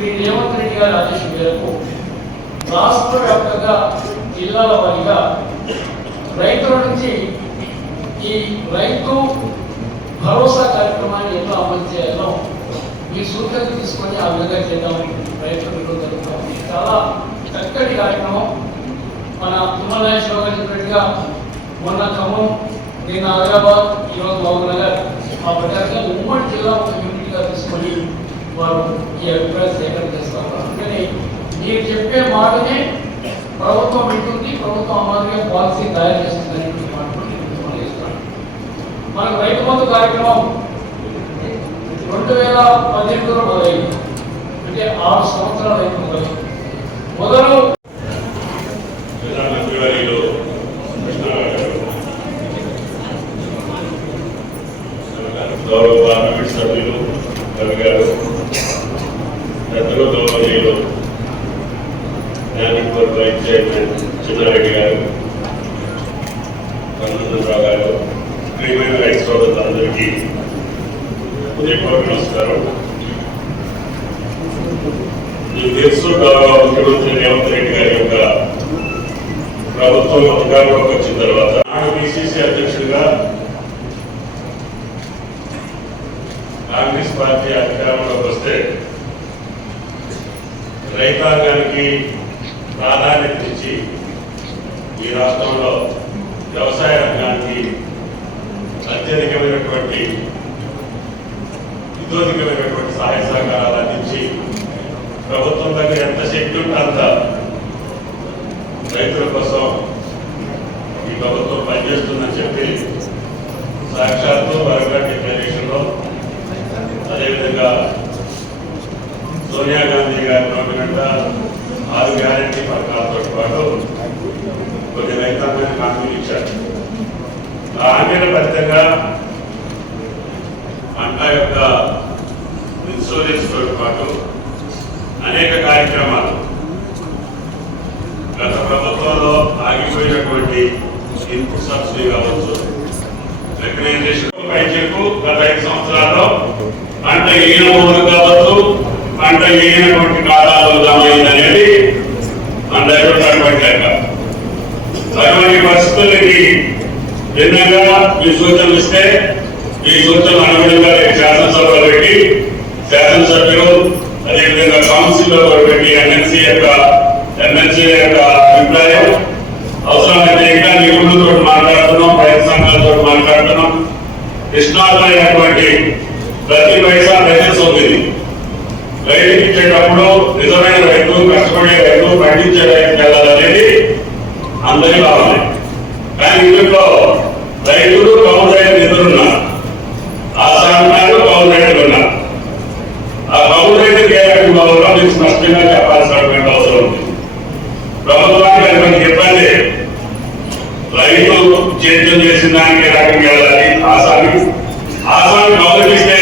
శ్రీ రేవంత్ రెడ్డి గారి ఆదేశం మేరకు రాష్ట్ర వ్యాప్తంగా జిల్లాల వారీగా రైతుల నుంచి ఈ రైతు భరోసా కార్యక్రమాన్ని ఎట్లా అమలు చేయాలో ఈ సూచనలు తీసుకొని ఆ విధంగా చేద్దాం రైతులకు జరుగుతాం. చాలా చక్కటి కార్యక్రమం. మన తుమ్మనాగేశ్వరరావు గారు చెప్పినట్టుగా మొన్న ఖమ్మం, నిన్న ఆదిలాబాద్, ఈరోజు మహబూబ్నగర్ ఆ ప్రకారంగా ఉమ్మడి జిల్లా ఒక యూనిట్గా తీసుకొని వారు ఈ అభిప్రాయం సేకరణ చేస్తారు. అందుకని మీరు చెప్పే మాటనే ప్రభుత్వం వింటుంది, ప్రభుత్వం అమాదిగా పాలసీ తయారు చేస్తుంది అనేటువంటి మాటలు మనకు రైతు బంధు కార్యక్రమం 2018లో మొదలైంది. అంటే 6 సంవత్సరాల రైతు మొదలు గౌరవ పార్లమెంట్ సభ్యులు రవి గారు, పెద్దలు గౌరవనీయులు జ్ఞానిపూర్ వైస్ చైర్మన్ చిన్నారెడ్డి గారు, కన్నరావు గారు, ప్రియమైన రైతు సోదరులందరికీ ఉదయపూర్వక నమస్కారం. మీకు తెలుసు, గౌరవ ముఖ్యమంత్రి రేవంత్ రెడ్డి గారి యొక్క ప్రభుత్వం అధికారంలోకి వచ్చిన తర్వాత నాడు పిసిసి అధ్యక్షుడిగా కాంగ్రెస్ పార్టీ అధికారంలోకి వస్తే రైతాంగానికి ప్రాధాన్యత ఇచ్చి ఈ రాష్ట్రంలో వ్యవసాయ రంగానికి అత్యధికమైనటువంటి ఇతోధికమైనటువంటి సహాయ సహకారాలు అందించి ప్రభుత్వం దగ్గర ఎంత శక్తి ఉంటే అంత రైతుల కోసం ఈ ప్రభుత్వం పనిచేస్తుందని చెప్పి సాక్షాత్తు వరగా డిక్లరేషన్లో, అదేవిధంగా సోనియా గాంధీ గారు పంపినట్టు 6 గ్యారంటీ పథకాలతో పాటు కొన్ని రైతాంగానికి హామీలు ఇచ్చారు. ఆ హామీల ఫలితంగా పంట యొక్క ఇన్సూరెన్స్ తో పాటు అనేక కార్యక్రమాలు గత ప్రభుత్వంలో ఆగిపోయినటువంటి ఇన్పుట్ సబ్సిడీ కావచ్చు, మెకనైజేషన్ పైచెక్కు గత 5 సంవత్సరాల్లో పంట ఈయన ఊరు కావచ్చు, పంట ఈయనటువంటి కాలాలు జమైందనేది మన దగ్గర ఉన్నటువంటి లెక్క. అటువంటి పరిస్థితులకి భిన్నంగా ఈ సూచనలు ఇస్తే ఈ సూచనలు అనుగుణంగా శాసనసభలో పెట్టి శాసనసభ్యులు అదేవిధంగా కౌన్సిల్ లో పెట్టి ఎమ్మెల్సీ యొక్క అభిప్రాయం అవసరమైతే ఇంకా నిపుణులతో మాట్లాడుతున్నాం, రైతు సంఘాలతో మాట్లాడుతున్నాం. కృష్ణార్థమైనటువంటి ప్రతి పైసా రైతు సోకింది. రైతుకి ఇచ్చేటప్పుడు నిజమైన రైతు, కష్టపడే రైతు, పండించే రైతు వెళ్ళాలనేది అందరి భావన. కానీ ఇందులో రైతులు కౌలు రైతులు ఎదురున్నారు, ఆసానాలు కౌలు రైతులు ఉన్నారు. ఆ కౌలు రైతులు ఏ రకంగా ఉన్నారో మీకు స్పష్టంగా చెప్పాల్సినటువంటి అవసరం ఉంది. ప్రభుత్వానికి అటువంటి ఇబ్బంది, రైతు చేతులు చేసిన దానికి ఏ రకంగా వెళ్ళాలి, ఆసామి కౌలు ఇస్తే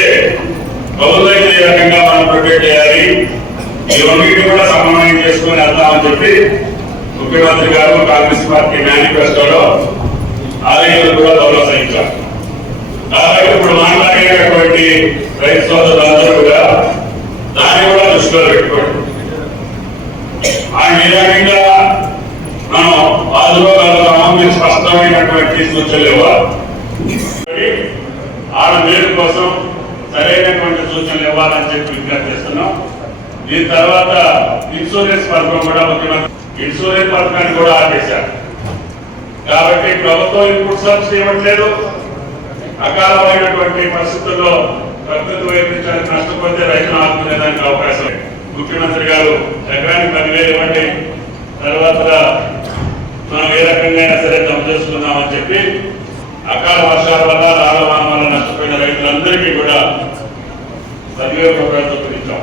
కౌలు రైతులు ఏ రకంగా మనం ప్రొటెక్ట్ చేయాలి, ఈ రెండింటిని కూడా సమన్వయం చేసుకుని వెళ్తామని చెప్పి ముఖ్యమంత్రి గారు కాంగ్రెస్ పార్టీ మేనిఫెస్టోలో ఆలయాలు కూడా ప్రోత్సహించారు. కాబట్టి ఇప్పుడు మాట్లాడేటటువంటి రైతు సోదరులందరూ కూడా దాన్ని కూడా దృష్టిలో పెట్టుకోండి. ఆయన ఏ రకంగా మనం ఆదుకోగలుగుతామో మీరు స్పష్టమైనటువంటి సూచనలు ఇవ్వాలి. ఆడ మేలు కోసం సరైనటువంటి సూచనలు ఇవ్వాలని చెప్పి విజ్ఞప్తి చేస్తున్నాం. దీని తర్వాత ఇన్సూరెన్స్ పథకం కూడా ముఖ్యమంత్రి ఇన్సూరెన్స్ పథకాన్ని కూడా ఆపేశారు. కాబట్టి ప్రభుత్వం ఇన్పుట్ సబ్సిడీ ఇవ్వట్లేదు. అకాలమైనటువంటి పరిస్థితుల్లో ప్రకృతి వైపు నుంచి నష్టపోతే రైతులు ఆదుకునేదానికి అవకాశం. ముఖ్యమంత్రి గారు ఎకరానికి 10,000 ఇవ్వండి, తర్వాత మనం ఏ రకంగా సరే జమ చేసుకుందామని చెప్పి అకాల వర్షాల వల్ల రాళ్లవాన వల్ల నష్టపోయిన రైతులందరికీ కూడా 10,000 రూపాయలు చూపించాం.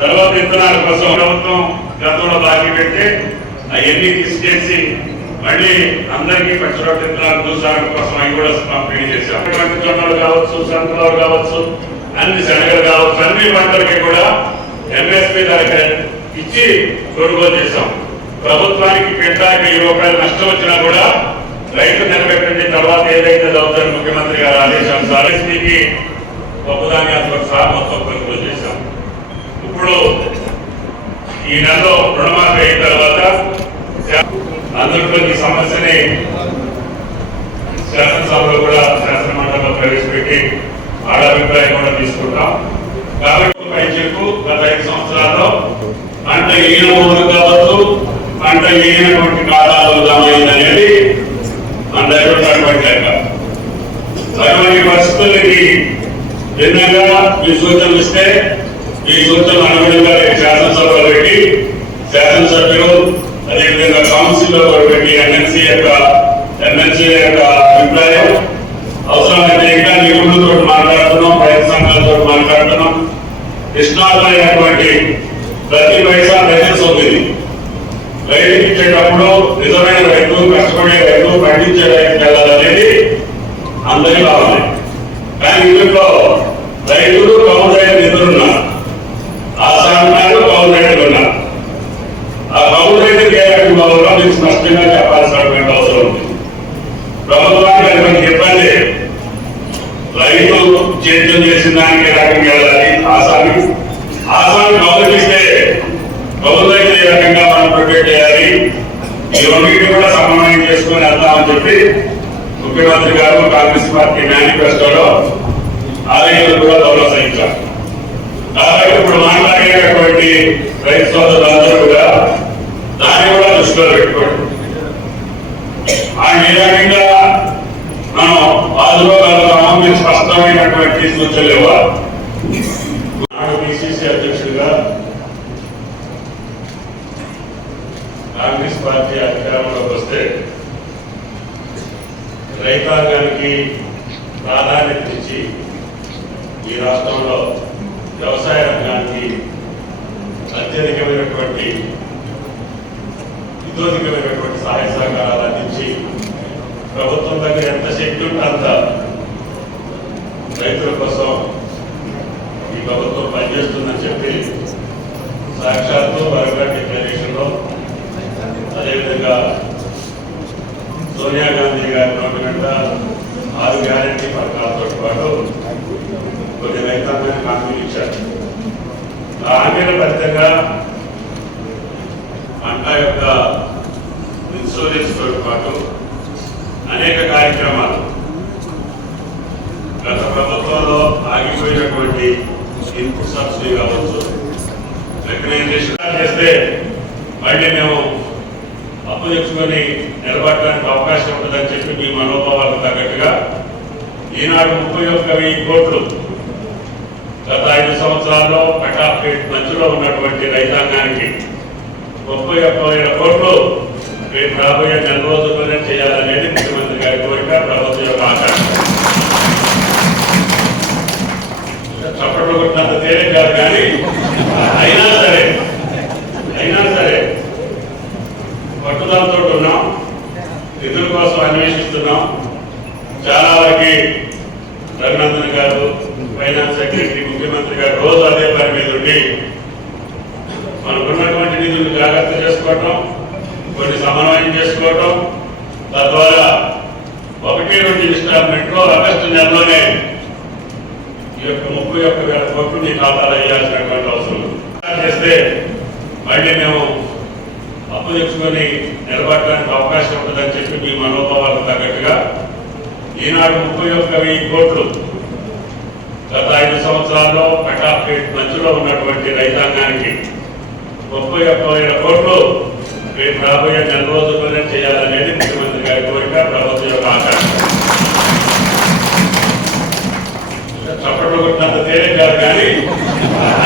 తర్వాత విత్తనాల కోసం ప్రభుత్వం గతంలో బాకీ పెట్టి అవన్నీ తీసుకేసి మళ్ళీ అందరికీ పచ్చిరొట్ట విత్తనాలు దూసారం కోసం అవి కూడా పంపిణీ చేశాం. జొన్నలు కావచ్చు, సంతరాలు కావచ్చు, అన్ని శనగలు కావచ్చు, అన్ని పంటలకి కూడా ఎంఎస్పీ ధర ఇచ్చి కొనుగోలు చేశాం. ప్రభుత్వానికి క్వింటాకి 10 రూపాయలు నష్టం వచ్చినా కూడా రైతు నిలబెట్టండి, తర్వాత ఏదైతే అవుతారో ముఖ్యమంత్రి గారు ఆదేశానుసారం ఎస్పీకి గొప్పదాన్ని అంతవరకు సహా మొత్తం కొనుగోలు చేశాం. ఇప్పుడు ఈ నెలలో రుణమాఫీ అయిన తర్వాత అందులో ఈ సమస్యని శాసనసభలో కూడా శాసనమండలిలో ప్రవేశపెట్టి అభిప్రాయం కూడా తీసుకుంటాం. కాబట్టి పైచెక్కు గత 5 సంవత్సరాల్లో పంట ఈయన ఊరు కావచ్చు, పంట ఈయనటువంటి కాలాలు అనేది మన దగ్గర ఉన్నటువంటి లెక్క. అటువంటి పరిస్థితులకి భిన్నంగా మీ సూచనలు ఇస్తే ఈ సూచనలు అనుగుణంగా శాసనసభలో పెట్టి శాసనసభ్యులు అదేవిధంగా కౌన్సిల్ లో పెట్టి ఎమ్మెల్సీ యొక్క అభిప్రాయం అవసరమైతే ఇంకా నిపుణులతో మాట్లాడుతున్నాం, రైతు సంఘాలతో మాట్లాడుతున్నాం. కృష్ణాలైనటువంటి ప్రతి పైసా రైతు సోకింది. రైతుకి ఇచ్చేటప్పుడు నిజమైన రైతు, కష్టపడే రైతు, పండించే రైతు వెళ్ళాలనేది అందరికీ కావాలి. కానీ ఇందులో రైతులు కౌలు రైతులు ఎదురున్నారు, ఆసానాలు కౌలు రైతులు ఉన్నారు. ఆ కౌలు రైతులు ఏ రకంగా మీరు స్పష్టంగా చెప్పాల్సినటువంటి అవసరం ఉంది. ప్రభుత్వానికి అటువంటి ఇబ్బంది రైతు చేతులు చేసిన దానికి ఏ రకంగా వెళ్ళాలి, ఆసాన్ని కౌలుకిస్తే కౌలు రైతులు ఏ రకంగా మనం ప్రొటెక్ట్ చేయాలి, ఈ రెండింటిని కూడా సమన్వయం చేసుకుని వెళ్తామని చెప్పి ముఖ్యమంత్రి గారు కాంగ్రెస్ పార్టీ మేనిఫెస్టోలో ఆలయాలు కూడా ప్రోత్సహించారు. కాబట్టి ఇప్పుడు మాట్లాడేటటువంటి రైతు సోదరులందరూ కూడా దాన్ని కూడా దృష్టిలో పెట్టుకోండి. ఆయన ఏ రకంగా మనం ఆదుకోగలుగుతామో మీరు స్పష్టమైనటువంటి సూచనలు ఇవ్వాలి. పిసిసి అధ్యక్షుడిగా కాంగ్రెస్ పార్టీ అధికారంలోకి వస్తే రైతాంగానికి ప్రాధాన్యత ఇచ్చి ఈ రాష్ట్రంలో వ్యవసాయ రంగానికి అత్యధికమైనటువంటి ఇతోధికమైనటువంటి సహాయ సహకారాలు అందించి ప్రభుత్వం దగ్గర ఎంత శక్తి ఉంటే అంత రైతుల కోసం ఈ ప్రభుత్వం పనిచేస్తుందని చెప్పి సాక్షాత్తు వరగడ్ డిక్లరేషన్ లో అదేవిధంగా సోనియా గాంధీ గారి నోటినట్ట 6 గ్యారంటీ పథకాలతో పాటు కొన్ని రైతాంగానికి హామీలు ఇచ్చారు. ఆ హామీల ఫలితంగా పంట యొక్క ఇన్సూరెన్స్ తో పాటు అనేక కార్యక్రమాలు గత ప్రభుత్వంలో ఆగిపోయినటువంటి ఇన్పుట్ సబ్సిడీ కావచ్చు, రెకగ్నైజేషన్ చేస్తే మళ్ళీ మేము అప్పు తెచ్చుకొని నిలబడడానికి అవకాశం ఉంటుందని చెప్పి మీ మనోభావాలకు తగ్గట్టుగా ఈనాడు 31,000 కోట్లు గత 5 సంవత్సరాల్లో కటాఫ్ రేట్ మధ్యలో ఉన్నటువంటి రైతాంగానికి 31,000 కోట్లు రేపు రాబోయే 4 రోజుల్లోనే చేయాలనేది ముఖ్యమంత్రి గారి కోరిక, ప్రభుత్వం యొక్క ఆకాంక్ష. చప్పట్లు కొట్టినంత తేలిక కాదు, కానీ అయినా సరే పట్టుదలతో ఉన్నాం, నిధుల కోసం అన్వేషిస్తున్నాం. చాలా వరకు రఘునందన్ గారు, ఫైనాన్స్ సెక్రటరీ, ముఖ్యమంత్రి గారు రోజు అదే పని మీద ఉండి మనకున్నటువంటి నిధులు జాగ్రత్త చేసుకోవటం, కొన్ని సమన్వయం చేసుకోవటం, తద్వారా 1-2 ఇన్స్టాల్మెంట్ లో ఆగస్టు నెలలోనే ఈ యొక్క 31,000 కోట్లు మీ ఖాతాలో వేయాల్సినటువంటి అవసరం చేస్తే మళ్ళీ మేము అప్పు తెచ్చుకొని నిలబడడానికి అవకాశం ఉంటుందని చెప్పి మీ మనోభావాలకు తగ్గట్టుగా ఈనాడు 31,000 కోట్లు గత 5 సంవత్సరాల్లో కటాఫ్ రేట్ మధ్యలో ఉన్నటువంటి రైతాంగానికి 31,000 కోట్లు రేపు రాబోయే 4 రోజుల్లోనే చేయాలనేది ముఖ్యమంత్రి గారి కోరిక, ప్రభుత్వం యొక్క ఆకాంక్ష. చప్పట్లు కొట్టినంత తేలిక కాదు, కానీ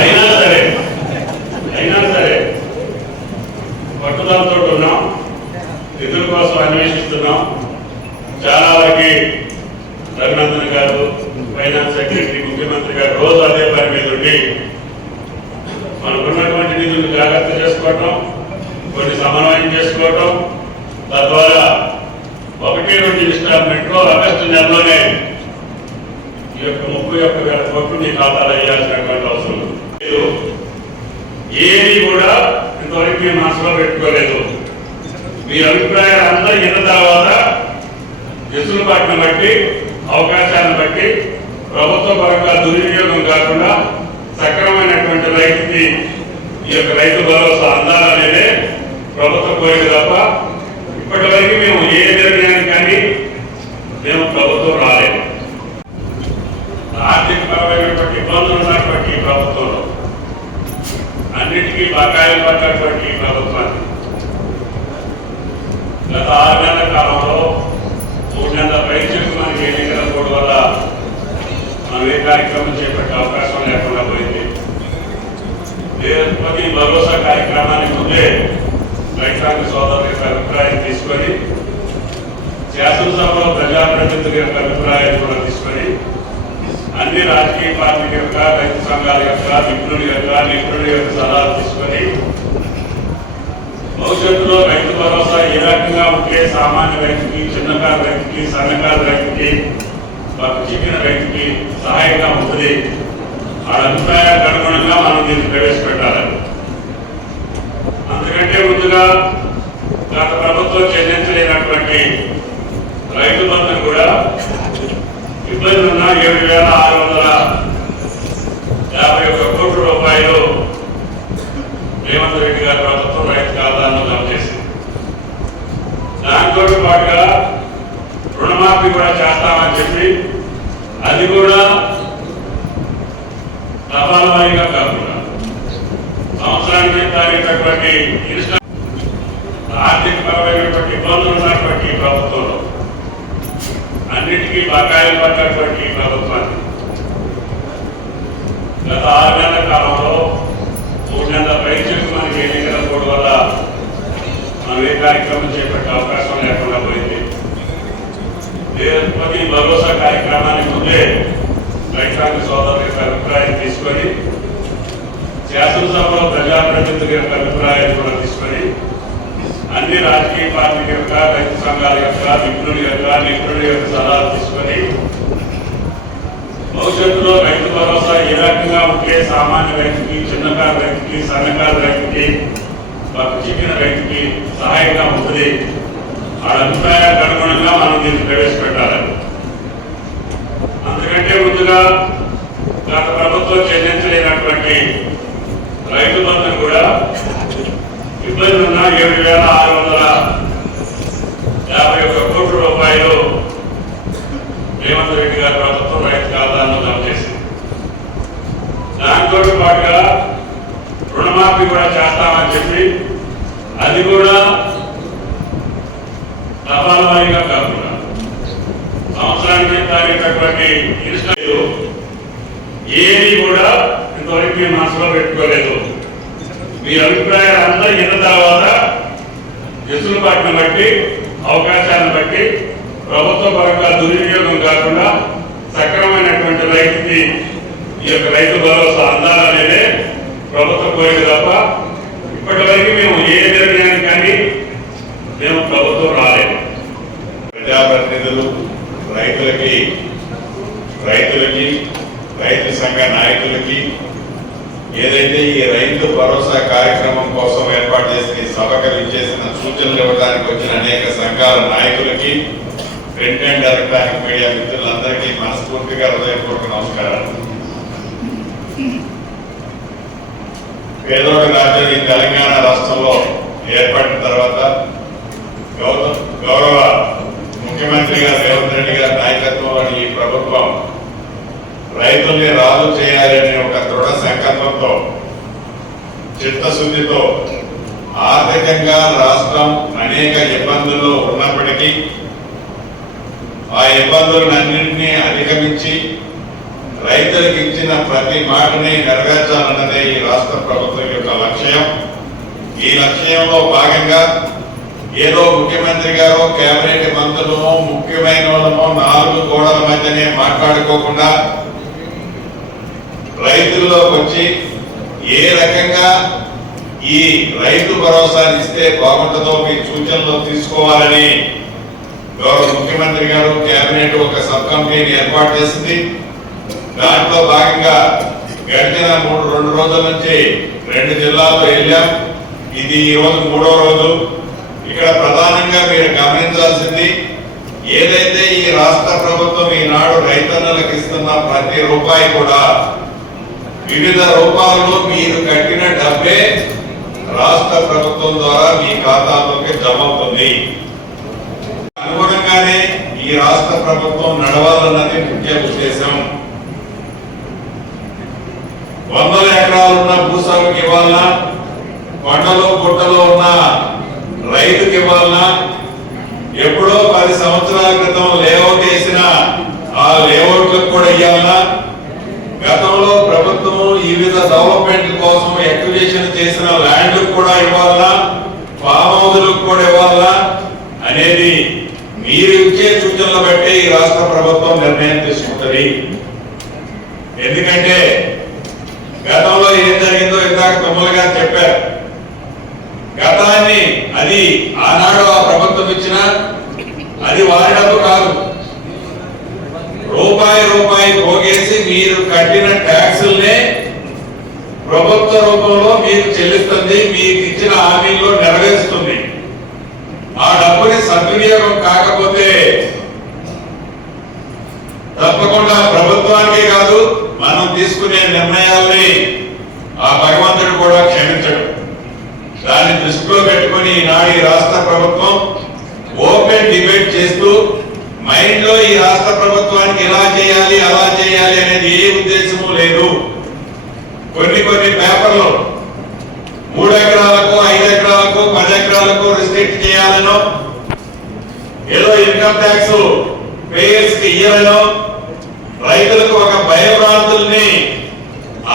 అయినా సరే పట్టుదలతో ఉన్నాం, నిధుల కోసం అన్వేషిస్తున్నాం. చాలా వరకు రఘునందన్ గారు, ఫైనాన్స్ సెక్రటరీ, ముఖ్యమంత్రి గారు రోజు అదే పని మీద ఉండి మనకున్నటువంటి నిధులు జాగ్రత్త చేసుకోవటం, కొన్ని సమన్వయం చేసుకోవటం, తద్వారా 1-2 ఇన్స్టాల్మెంట్ లో ఆగస్టు నెలలోనే ఈ యొక్క 31,000 కోట్లు మీ ఖాతాలో వేయాల్సినటువంటి అవసరం లేదు. ఏది కూడా ఇంతవరకు మీ మనసులో పెట్టుకోలేదు. మీ అభిప్రాయాలు అందరూ విన్న తర్వాత వెసులుబాటును బట్టి, అవకాశాలను బట్టి ప్రభుత్వ పరంగా దుర్వినియోగం కాకుండా సక్రమైనటువంటి రైతుకి ఈ యొక్క రైతు భరోసా అందాలనేదే ప్రభుత్వ కోరిక తప్ప ఇప్పటి వరకు మేము ఏ నిర్ణయానికి కానీ మేము ప్రభుత్వం రాలేదు. ఆర్థిక పరమైనటువంటి ఇబ్బందులు ఉన్నటువంటి ప్రభుత్వంలో అన్నిటికీ బకాయిలు పడ్డటువంటి ప్రభుత్వాన్ని గత 6 నెలల కాలంలో 3 నెలల పరీక్షకు మనకి ఎన్నికల కోడ్ వల్ల మనం ఏ కార్యక్రమం చేపట్టే అవకాశం లేకుండా పోయింది. ప్రతి భరోసా కార్యక్రమానికి ముందే రైతాంగ సోదరుల యొక్క అభిప్రాయం తీసుకొని శాసనసభలో ప్రజాప్రతినిధుల యొక్క అభిప్రాయాలు కూడా తీసుకొని అన్ని రాజకీయ పార్టీల యొక్క రైతు సంఘాల యొక్క నిపుణుల యొక్క సలహాలు తీసుకొని భవిష్యత్తులో రైతు భరోసా ఏ రకంగా ఉంటే సామాన్య రైతుకి, చిన్నకారు రైతుకి, సన్నకారు రైతుకి, చిక్కిన రైతుకి సహాయంగా ఉంటుంది. వాళ్ళ అభిప్రాయాలకు అనుగుణంగా మనం దీన్ని ప్రవేశపెట్టాలి. అందుకంటే ముందుగా గత ప్రభుత్వం చెల్లించలేనటువంటి రైతు బంధును కూడా ఇబ్బంది ఉన్న 7,651 కోట్ల రూపాయలు రేవంత్ రెడ్డి గారి ప్రభుత్వం రైతు ఖాతాలను జమ చేసింది. దాంతో పాటుగా రుణమాఫీ కూడా చేస్తామని చెప్పి అది కూడా దఫాల వారీగా కాకుండా సంవత్సరానికి తారీఖటువంటి ఆర్థిక పరమైనటువంటి ఇబ్బందులు ఉన్నటువంటి ప్రభుత్వంలో అన్నిటికీ బకాయిలు పడ్డటువంటి ప్రభుత్వాన్ని గత 6 నెలల కాలంలో 3 నెలల పరీక్షకు మనకి ఎన్నికల కోడ్ వల్ల మనం ఏ కార్యక్రమం చేపట్టే అవకాశం లేకుండా పోయింది. ప్రతి భరోసా కార్యక్రమానికి ముందే రైతాంగ సోదరుల యొక్క అభిప్రాయం తీసుకొని శాసనసభలో ప్రజాప్రతినిధుల యొక్క అభిప్రాయాలు కూడా తీసుకొని అన్ని రాజకీయ పార్టీల యొక్క రైతు సంఘాల యొక్క నిపుణుల యొక్క సలహాలు తీసుకొని భవిష్యత్తులో రైతు భరోసా ఏ రకంగా ఉంటే సామాన్య రైతుకి, చిన్నకారు రైతుకి, సన్నకారు రైతుకి, చిక్కిన రైతుకి సహాయంగా ఉంటుంది. వాళ్ళ అభిప్రాయాలకు అనుగుణంగా మనం దీన్ని ప్రవేశపెట్టాలి. అందుకంటే ముందుగా గత ప్రభుత్వం చెల్లించలేనటువంటి రైతు బంధును కూడా ఇబ్బంది ఉన్న 7,651 కోట్ల రూపాయలు రేవంత్ రెడ్డి గారి ప్రభుత్వం రైతు ఖాతాలను జమ చేసింది. దాంతో పాటుగా రుణమాఫీ కూడా చేస్తామని చెప్పి అది కూడా దఫాల వారీగా కాకుండా సంవత్సరానికి తారీఖటువంటి ఏది కూడా ఇంతవరకు మీ మనసులో పెట్టుకోలేదు. మీ అభిప్రాయాలు అంతా ఇన్న తర్వాత వెసులుబాటును బట్టి, అవకాశాలను బట్టి ప్రభుత్వ పరంగా దుర్వినియోగం కాకుండా సక్రమైనటువంటి రైతుకి ఈ యొక్క రైతు భరోసా అందాలనేదే ప్రభుత్వ కోరిక తప్ప ఇప్పటి వరకు మేము ఏ నిర్ణయానికి కానీ మేము ప్రభుత్వం రాలేదు. ప్రజాప్రతినిధులు రైతులకి రైతు సంఘ నాయకులకి ఏదైతే ఈ రైతు భరోసా కార్యక్రమం కోసం ఏర్పాటు చేసిన సభకు ఇచ్చేసిన సూచనలు ఇవ్వడానికి వచ్చిన అనేక సంఘాల నాయకులకి, ప్రింట్ అండ్ ఎలక్ట్రానిక్ మీడియా మిత్రులందరికీ మనస్ఫూర్తిగా హృదయపూర్వక నమస్కారాలు. పేదోడి రాజ్యం ఈ తెలంగాణ రాష్ట్రంలో ఏర్పడిన తర్వాత గౌరవ ముఖ్యమంత్రి గారు రేవంత్ రెడ్డి గారి నాయకత్వంలోని ఈ ప్రభుత్వం రైతుల్ని రాజు చేయాలనే ఒక దృఢ సంకల్పంతో, చిత్తశుద్ధితో ఆర్థికంగా రాష్ట్రం అనేక ఇబ్బందుల్లో ఉన్నప్పటికీ ఆ ఇబ్బందులన్నింటినీ అధిగమించి రైతులకు ఇచ్చిన ప్రతి మాటని నెరవేర్చాలన్నదే ఈ రాష్ట్ర ప్రభుత్వం యొక్క లక్ష్యం. ఈ లక్ష్యంలో భాగంగా ఏదో ముఖ్యమంత్రి గారు, కేబినెట్ మంత్రులమో, ముఖ్యమైన వాళ్ళమో 4 గోడల మధ్యనే మాట్లాడుకోకుండా రైతుల్లోకి వచ్చి ఏ రకంగా ఈ రైతు భరోసాని ఇస్తే బాగుంటుందో మీ సూచనలు తీసుకోవాలని గౌరవ ముఖ్యమంత్రి గారు, కేబినెట్ ఒక సబ్ కమిటీని ఏర్పాటు చేసింది. దాంట్లో భాగంగా గడిచిన 2 రోజుల నుంచి 2 జిల్లాల్లో వెళ్ళాం. ఇది ఈ రోజు 3వ రోజు. ఇక్కడ ప్రధానంగా మీరు గమనించాల్సింది, ఏదైతే ఈ రాష్ట్ర ప్రభుత్వం ఈనాడు రైతన్నలకు ఇస్తున్న ప్రతి రూపాయి కూడా వివిధ రూపాల్లో మీరు కట్టిన డబ్బే రాష్ట్ర ప్రభుత్వం ద్వారా మీ ఖాతాలోకి జమ అవుతుంది. అనుగుణంగానే ఈ రాష్ట్ర ప్రభుత్వం నడవాలన్నది ముఖ్య ఉద్దేశం. 100 ఎకరాలున్న భూస్వామికి ఇవ్వాలన్నా, కొండలో గుట్టలో ఉన్న రైతుకి ఇవ్వాలన్నా, ఎప్పుడో 10 సంవత్సరాల క్రితం లేఅవుట్ వేసిన ఆ లేఅవుట్లకు కూడా ఇవ్వాలన్నా, గతంలో ప్రభుత్వం వివిధ డెవలప్మెంట్ కోసం ఎక్విజిషన్ చేసిన ల్యాండ్ కూడా ఇవ్వాలన్నా, ఫామ్ హౌస్లకు కూడా ఇవ్వాలన్నా అనేది మీరు ఇచ్చే సూచనలు బట్టి ఈ రాష్ట్ర ప్రభుత్వం నిర్ణయం తీసుకుంటుంది. ఎందుకంటే గతంలో ఏం జరిగిందో ఇందాక తమ్ములుగా చెప్పారు. గతాన్ని అది ఆనాడు ఆ ప్రభుత్వం ఇచ్చిన అది వారి డబ్బు కాదు. రూపాయి పోగేసి మీరు కట్టిన ట్యాక్సుల్నే ప్రభుత్వ రూపంలో మీకు చెల్లిస్తుంది, మీకు ఇచ్చిన హామీలో నెరవేరుస్తుంది. ఆ డబ్బుని సద్వినియోగం కాకపోతే తప్పకుండా ప్రభుత్వానికే కాదు, మనం తీసుకునే నిర్ణయాల్ని ఆ భగవంతుడు కూడా క్షమించడు. దాన్ని దృష్టిలో పెట్టుకుని ఈనాడు ఈ రాష్ట్ర ప్రభుత్వం ఓపెన్ డిబేట్ చేస్తూ మైండ్ లో ఈ రాష్ట్ర ప్రభుత్వానికి ఇలా చేయాలి అలా చేయాలి అనేది ఏ ఉద్దేశము లేదు. కొన్ని పేపర్లు 3 ఎకరాలకు 5 ఎకరాలకు 10 ఎకరాలకు రిస్ట్రిక్ట్ చేయాలనో, ఏదో ఇన్కమ్ ట్యాక్స్ పేయర్స్ కి ఇయ్యాలనో, రైతులకు ఒక భయభ్రాంతుల్ని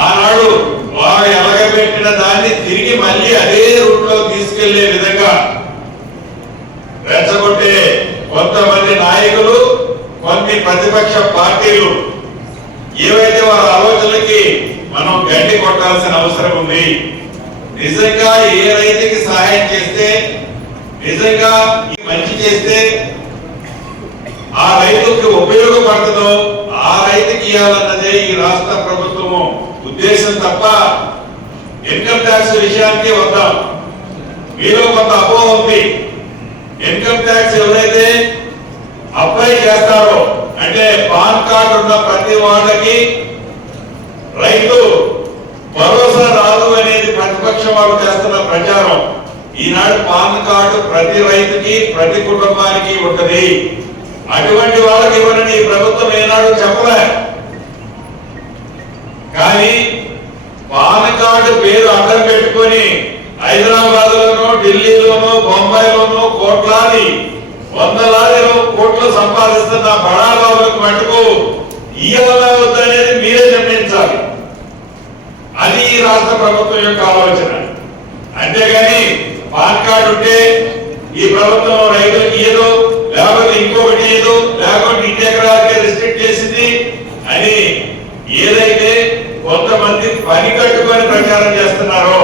ఆనాడు వారు ఎలగబెట్టిన దాన్ని తిరిగి మళ్ళీ అదే రూట్ లో తీసుకెళ్లే విధంగా రెచ్చగొట్టే కొంతమంది నాయకులు, కొన్ని ప్రతిపక్ష పార్టీలు ఏవైతే వారి ఆలోచనలకి మనం గడ్డి కొట్టాల్సిన అవసరం ఉంది. నిజంగా ఏ రైతుకి సహాయం చేస్తే, నిజంగా మంచి చేస్తే ఆ రైతుకి ఉపయోగపడుతుందో ఆ రైతుకి ఇవ్వాలన్నదే ఈ రాష్ట్ర ప్రభుత్వము ఉద్దేశం తప్ప ఇన్కమ్ ట్యాక్స్ విషయానికి వద్దాం. మీలో కొంత అపోహ ఉంది. ఇన్కమ్ ట్యాక్స్ ఎవరైతే అప్లై చేస్తారో అంటే పాన్ కార్డు ఉన్న ప్రతి వాళ్ళకి రైతు భరోసా రాదు అనేది ప్రతిపక్షం వాళ్ళు చేస్తున్న ప్రచారం. ఈనాడు పాన్ కార్డు ప్రతి రైతుకి ప్రతి కుటుంబానికి ఉంటది. అటువంటి వాళ్ళకి ఇవ్వనని ప్రభుత్వం ఏనాడు చెప్పలే. కానీ పాన్ కార్డు పేరు అడ్డం పెట్టుకొని హైదరాబాద్ లోనో, ఢిల్లీలోనో, బొంబాయిలోనో కోట్లాది 100 కోట్లు సంపాదిస్తున్న బడాబాబులకు మటుకు ఇయ్యాలా వద్దనేది మీరే నిర్ణయించాలి. అది ఈ రాష్ట్ర ప్రభుత్వం యొక్క ఆలోచన. అంతేగాని పాన్ కార్డు ఉంటే ఈ ప్రభుత్వం రైతులకు ఏదో, లేకపోతే ఇంకొకటి ఏదో, లేకపోతే ఇంటి ఎకరాలకే రిస్ట్రిక్ట్ చేసింది అని ఏదైతే కొంతమంది పని కట్టుకొని ప్రచారం చేస్తున్నారో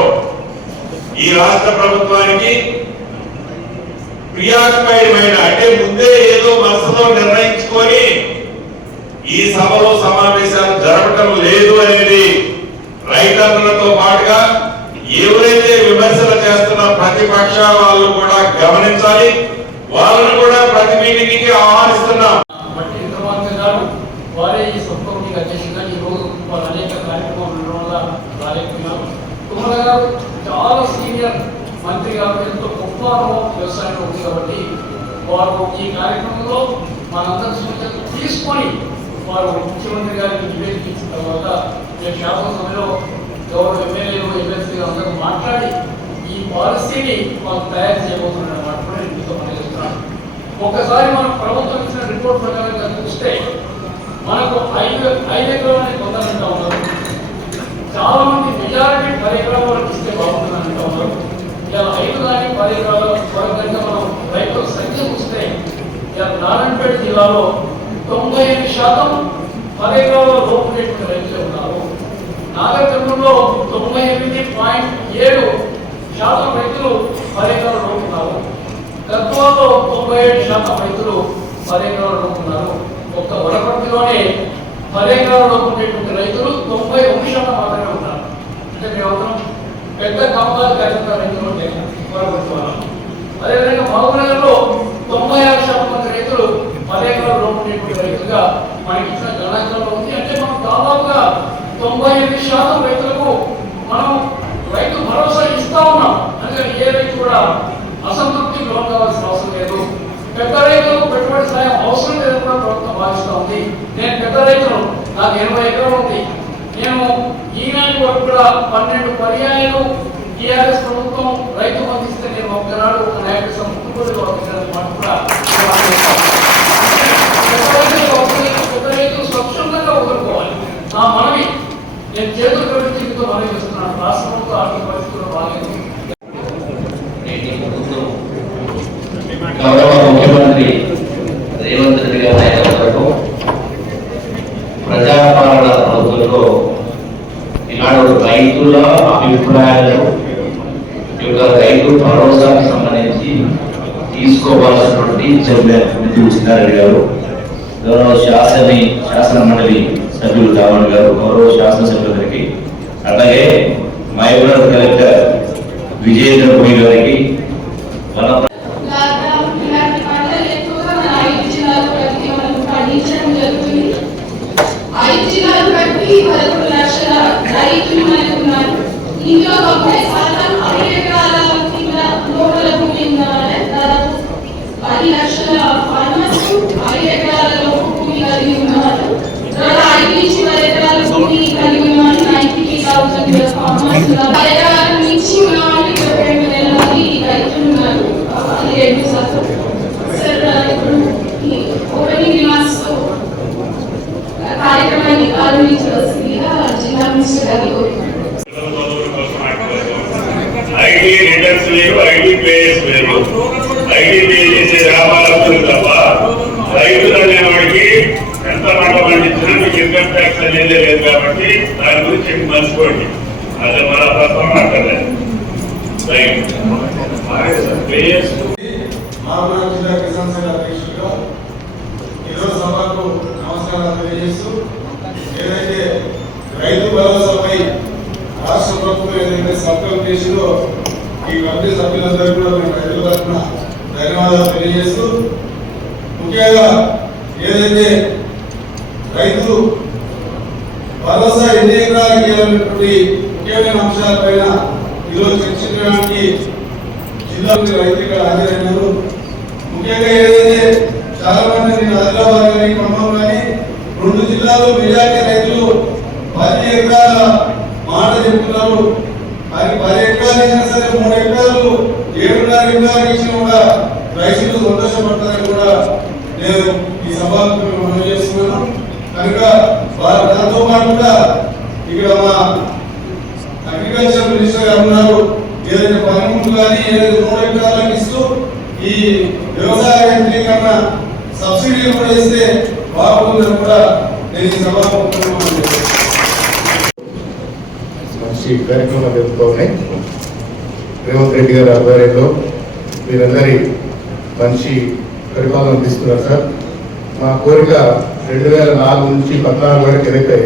ఈ రాష్ట్ర ప్రభుత్వానికి ప్రియాస్పైమైన అంటే ముందే ఏదో మనసులో నిర్ణయించుకొని ఈ సభలో సమావేశాలు జరపడం లేదు అనేది రైతన్నలతో పాటుగా ఎవరైతే విమర్శలు చేస్తున్న ప్రతిపక్షాల వాళ్ళు కూడా గమనించాలి. వాళ్ళను కూడా ప్రతి మీటింగ్కి ఆహ్వానిస్తున్నాం. వారే ఈ సబ్ కమిటీకి అధ్యక్షులుగా ఈ రోజు వారు అనేక కార్యక్రమాలు ఉండడం వల్ల రాలేకపోయినారు. తుమ్మల గారు చాలా సీనియర్ మంత్రి గారు, ఎంతో గొప్ప అనుభవం వ్యవసాయంలో ఉంది కాబట్టి వారు ఈ కార్యక్రమంలో మనందరి సూచనలు తీసుకొని వారు ముఖ్యమంత్రి గారికి నివేదిక ఇచ్చిన తర్వాత రేపు శాసనసభలో గౌరవ ఎమ్మెల్యేలు, ఎమ్మెల్సీలు అందరూ మాట్లాడి ఈ పాలసీని మాకు తయారు చేయబోతున్న మాట కూడా నేను మీతో పనిచేస్తున్నాను. ఒక్కసారి మనం ప్రభుత్వం ఇచ్చిన రిపోర్ట్ ప్రకారంగా చూస్తే మనకు 5 ఎకరాలని పొందాలంటా ఉన్నారు. చాలా మంది మెజారిటీ 10 ఎకరాల వరకు ఇస్తే బాగుంటుందని అంటా ఉన్నారు. ఇలా 5 కానీ 10 ఎకరాల వరకు మనం రైతుల సంఖ్య చూస్తే ఇలా నారాయణపేట జిల్లాలో 98% 10 ఎకరాల లోపు ఉండేటువంటి రైతులే ఉన్నారు. నాగర్కర్నూలులో 98.7% రైతులు 10 ఎకరాల లోపు ఉన్నారు. గద్వాలలో 97% రైతులు 10 ఎకరాల లోపు ఉన్నారు. ఒక్క వనపర్తిలోనే 10 ఎకరాల లోపు ఉండేటువంటి రైతులు 91% మాత్రమే ఉన్నారు. అంటే మేము పెద్ద కంపాలు కలిగిన రైతులు వనపర్తి వాళ్ళం. అదేవిధంగా మహబూబ్నగర్లో 96% మంది రైతులు 10 ఎకరాల లోపు ఉండేటువంటి రైతులుగా మనకి ఇచ్చిన గణాంకంలో ఉంది. అంటే మనం దాదాపుగా 98% రైతులకు మనం రైతు భరోసా ఇస్తా ఉన్నాం. అంటే కూడా అసంతృప్తికి లోన్ కావాల్సిన అవసరం లేదు. పెద్ద రైతులకు పెట్టుబడి సాయం అవసరం లేదని కూడా ప్రభుత్వం భావిస్తూ ఉంది. నేను పెద్ద రైతులు, నాకు 80 ఎకరాలు ఉంది. నేను ఈనాటి వరకు కూడా 12 పర్యాయాలు టీఆర్ఎస్ ప్రభుత్వం రైతు పంపిస్తే నేను ఒక్కనాడు ఒక న్యాయసం ముట్టుబడిలో మాట కూడా పెద్ద రైతులు స్వచ్ఛందంగా వదులుకోవాలి. నా మనవి నేను చేతులు కవితో మనవి చేస్తున్నాను. రాష్ట్రంతో ఆర్థిక పరిస్థితులు బాగాలేదు. గౌరవ ముఖ్యమంత్రి రేవంత్ రెడ్డి గారి నాయకత్వంలో ప్రజాపాలన ప్రభుత్వంలో ఈనాడు రైతుల అభిప్రాయాలను రైతు భరోసాకు సంబంధించి తీసుకోవాల్సినటువంటి చిన్నారెడ్డి గారు, గౌరవ శాసన మండలి సభ్యులు రావణ్ గారు, గౌరవ శాసనసభ్యులకి, అలాగే మహబూబ్నగర్ కలెక్టర్ విజయేంద్ర భూమి గారికి, ఇందులో 90% 5 ఎకరాల కింద లోపల భూమి ఉన్న 10 లక్షల ఫార్మర్స్ 5 ఎకరాల లోపు భూమి కలిగి ఉన్నారు. 5 నుంచి 10 ఎకరాల భూమి కలిగి ఉన్న 90,000 ఫార్మర్స్, 10 ఎకరాల నుంచి ఉన్న 22,000 మంది రైతులు ఉన్నారు. అది 2%. సార్, ఇప్పుడు ఓపెనింగ్ రిమార్క్స్ కార్యక్రమాన్ని ప్రారంభించవలసిందిగా జిల్లా మినిస్టర్ గారు కోరుతున్నారు. ఐటీ రిటర్న్స్ వేరు, ఐటీ పేయర్స్ వేరు. ఐటీ పే చేసే వ్యాపారస్తులు తప్ప రైతులు అనేవాడికి ఎంత పంట పండించినా మీకు ఇన్కమ్ ట్యాక్స్ అనేది లేదు కాబట్టి దాని గురించి మర్చిపోండి. అది మన ప్రస్తుతం మాట్లాడలేదు. పేయర్స్ జిల్లా కిసాన్ సేన అధ్యక్షుడిగా ఈరోజు సభకు నమస్కారాలు తెలియజేస్తూ, ఏదైతే రైతు భరోసాపై రాష్ట్ర ప్రభుత్వం ఏదైతే సంకల్పం చేసిందో ఈ కమిటీ సభ్యులందరూ కూడా మేము రైతుల తరఫున ధన్యవాదాలు తెలియజేస్తూ, ముఖ్యంగా ఏదైతే రైతు భరోసా ఎన్ని ఎకరాలకు ఇవ్వాలనేటువంటి ముఖ్యమైన అంశాలపైన ఈరోజు చర్చించడానికి జిల్లాలోని రైతు ఇక్కడ హాజరైనారు. ముఖ్యంగా ఏదైతే చాలా మంది నేను ఆదిలాబాద్ కానీ ఖమ్మం కానీ 2 జిల్లాల్లో మెజార్టీ రైతులు 10 ఎకరాల మాట చెప్తున్నారు. అది 10 ఎకరాలు ఇచ్చినా సరే 3 ఎకరాలు 7.5 ఎకరాలు ఇచ్చినా కూడా రైతులు సంతోషపడతారని కూడా నేను ఈ సభకు మనం చేస్తున్నాను. కనుక వారు దాంతో పాటుగా ఇక్కడ మా అగ్రికల్చర్ మినిస్టర్ గారు ఉన్నారు. ఏదైతే పనిముట్లు కానీ ఏదైతే 3 ఎకరాలకు ఇస్తూ ఈ వ్యవసాయ యంత్రీకరణ సబ్సిడీలు కూడా ఇస్తే బాగుందని కూడా నేను ఈ సభకు మంచి కార్యక్రమాలు జరుగుతూ ఉన్నాయి. రేవంత్ రెడ్డి గారి ఆధ్వర్యంలో మీరందరి మంచి పరిపాలన అందిస్తున్నారు సార్. మా కోరిక 2004 నుంచి 2014 వరకు ఏదైతే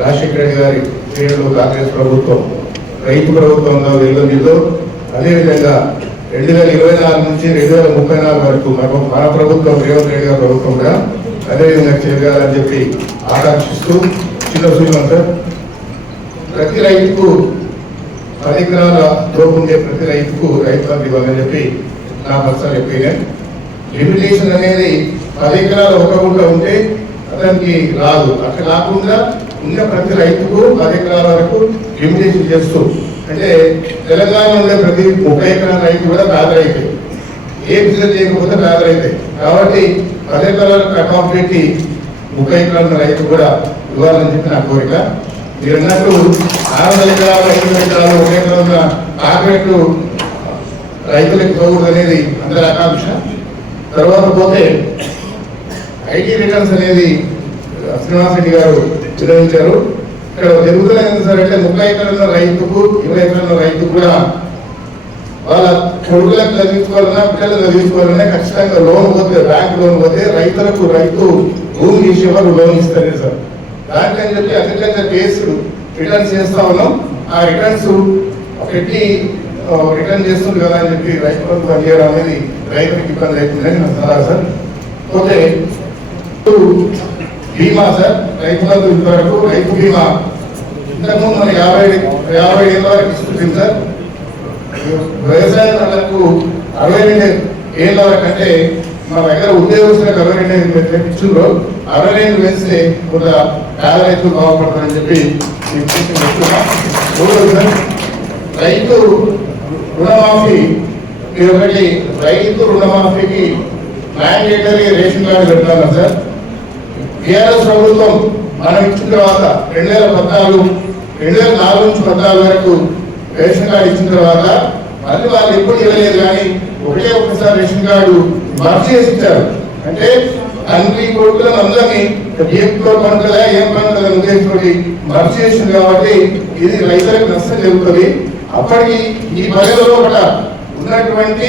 రాజశేఖర రెడ్డి గారి పీరియడ్లో కాంగ్రెస్ ప్రభుత్వం రైతు ప్రభుత్వంగా వెలుగొందిందో, అదేవిధంగా 2024 నుంచి 2034 వరకు మన ప్రభుత్వం రేవంత్ రెడ్డి గారి ప్రభుత్వం కూడా అదేవిధంగా చేయగలని చెప్పి ఆకాంక్షిస్తూ చిన్న సూచన సార్. ప్రతి రైతుకు 10 ఎకరాల లోపు ఉండే ప్రతి రైతుకు రైతు బంధు ఇవ్వాలని చెప్పి నా పక్షాలు చెప్పినాయి. లిమిటేషన్ అనేది 10 ఎకరాల ఒక గుంట ఉంటే అతనికి రాదు. అట్లా కాకుండా ఉన్న ప్రతి రైతుకు 10 ఎకరాల వరకు లిమిటేషన్ చేస్తూ, అంటే తెలంగాణ ఉండే ప్రతి 30 ఎకరాల రైతు కూడా పేద రైతే, ఏ బిజినెస్ చేయకపోతే పేద రైతే. కాబట్టి 10 ఎకరాలకు కట్ ఆఫ్ పెట్టి 30 ఎకరాల రైతు కూడా ఇవ్వాలని చెప్పి నా కోరిక. మీరు అన్నట్టు 600 ఎకరాలు 500 ఎకరాలు 1 ఎకరం కార్పొరేట్ రైతులకు పోకూడదు అనేది అందరి ఆకాంక్ష. తర్వాత పోతే ఐటీ రిటర్న్స్ అనేది శ్రీనివాస్ రెడ్డి గారు నిర్వహించారు. ఇక్కడ జరుగుతున్న సార్ అంటే 30 ఎకరాల రైతుకు 20 ఎకరాల రైతు కూడా వాళ్ళ కొడుకులకు చదివించుకోవాలన్నా పిల్లలకు చదివించుకోవాలన్నా ఖచ్చితంగా లోన్ పోతే, బ్యాంక్ లోన్ పోతే రైతులకు రైతు భూమి తీసేవారు లోన్ ఇస్తారు సార్. దానికని చెప్పి అగ్రికల్చర్ బేస్డ్ రిటర్న్స్ చేస్తా ఉన్నాం. ఆ రిటర్న్స్ పెట్టి రిటర్న్ చేస్తుంది కదా అని చెప్పి రైతులకు పనిచేయడం అనేది రైతులకు ఇబ్బంది అవుతుందని నా సలహా సార్. పోతే బీమా సార్, రైతు బంధు ఇంతవరకు రైతు బీమా ఇంతకుముందు మన 50 ఏళ్ళ వరకు ఇస్తుంది సార్. వ్యవసాయదారులకు 62 ఏళ్ళ వరకు అంటే మా దగ్గర ఉద్యోగస్తులకు 62 ఇచ్చిండ్రు 62 వేస్తే కొంత పేద రైతులు బాగుపడతారని చెప్పి రైతు రుణమాఫీ ఒకటి రైతు రుణమాఫీకి మ్యాండేటరీ రేషన్ కార్డు పెడతాను సార్. టీఆర్ఎస్ ప్రభుత్వం మనం ఇచ్చిన తర్వాత 2014 నుంచి 14 వరకు రేషన్ కార్డు ఇచ్చిన తర్వాత మళ్ళీ వాళ్ళు ఎప్పుడు ఇవ్వలేదు, కానీ ఒకసారి రేషన్ కార్డు మార్చి చేసి ఇచ్చారు. అంటే తండ్రి కొడుకులను అందరినీ ఏం పంటలే ఏం పంటలని ఉద్దేశించి మార్చి చేసింది కాబట్టి ఇది రైతులకు నష్టం జరుగుతుంది. అప్పటికి ఈ పరిధిలో ఉన్నటువంటి